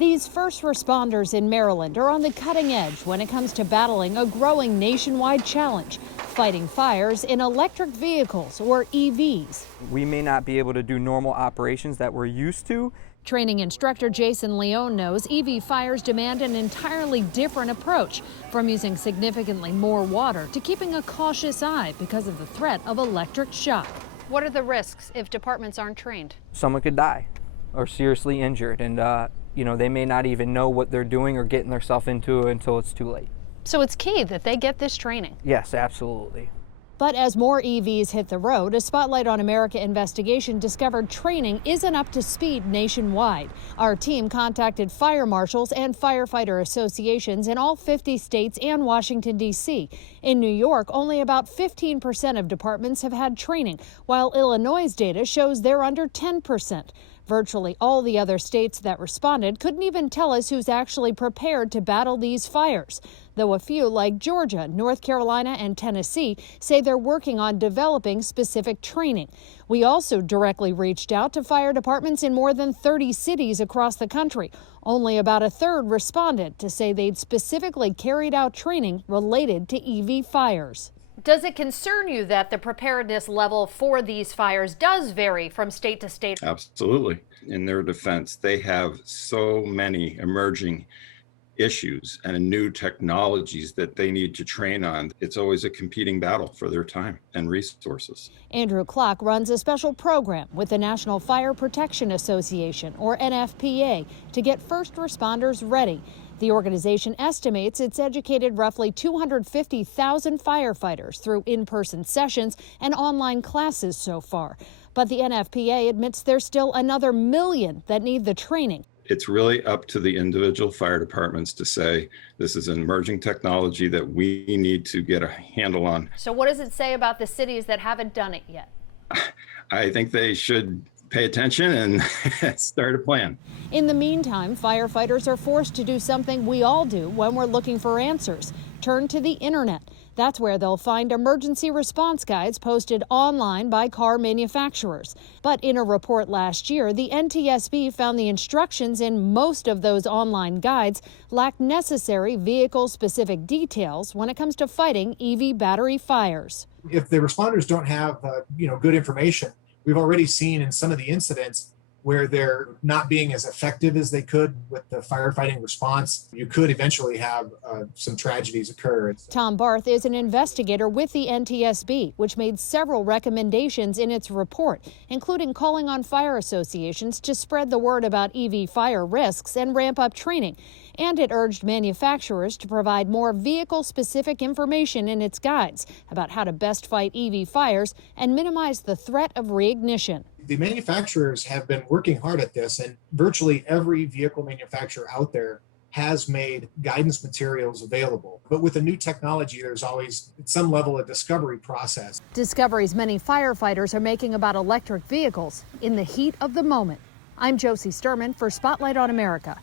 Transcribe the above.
These first responders in Maryland are on the cutting edge when it comes to battling a growing nationwide challenge, fighting fires in electric vehicles, or EVs. We may not be able to do normal operations that we're used to. Training instructor Jason Leone knows EV fires demand an entirely different approach, from using significantly more water to keeping a cautious eye because of the threat of electric shock. What are the risks if departments aren't trained? Someone could die or seriously injured, and they may not even know what they're doing or getting themselves into until it's too late. So it's key that they get this training. Yes, absolutely. But as more EVs hit the road, a Spotlight on America investigation discovered training isn't up to speed nationwide. Our team contacted fire marshals and firefighter associations in all 50 states and Washington, D.C. In New York, only about 15% of departments have had training, while Illinois' data shows they're under 10%. Virtually all the other states that responded couldn't even tell us who's actually prepared to battle these fires, though a few like Georgia, North Carolina, and Tennessee say they're working on developing specific training. We also directly reached out to fire departments in more than 30 cities across the country. Only about a third responded to say they'd specifically carried out training related to EV fires. Does it concern you that the preparedness level for these fires does vary from state to state? Absolutely. In their defense, they have so many emerging issues and new technologies that they need to train on. It's always a competing battle for their time and resources. Andrew Clark runs a special program with the National Fire Protection Association, or NFPA, to get first responders ready. The organization estimates it's educated roughly 250,000 firefighters through in-person sessions and online classes so far. But the NFPA admits there's still another million that need the training. It's really up to the individual fire departments to say, this is an emerging technology that we need to get a handle on. So what does it say about the cities that haven't done it yet? I think they should pay attention and start a plan. In the meantime, firefighters are forced to do something we all do when we're looking for answers: turn to the internet. That's where they'll find emergency response guides posted online by car manufacturers. But in a report last year, the NTSB found the instructions in most of those online guides lack necessary vehicle-specific details when it comes to fighting EV battery fires. If the responders don't have good information, we've already seen in some of the incidents where they're not being as effective as they could with the firefighting response. You could eventually have some tragedies occur. Tom Barth is an investigator with the NTSB, which made several recommendations in its report, including calling on fire associations to spread the word about EV fire risks and ramp up training. And it urged manufacturers to provide more vehicle-specific information in its guides about how to best fight EV fires and minimize the threat of reignition. The manufacturers have been working hard at this, and virtually every vehicle manufacturer out there has made guidance materials available. But with the new technology, there's always some level of discovery process. Discoveries many firefighters are making about electric vehicles in the heat of the moment. I'm Josie Sturman for Spotlight on America.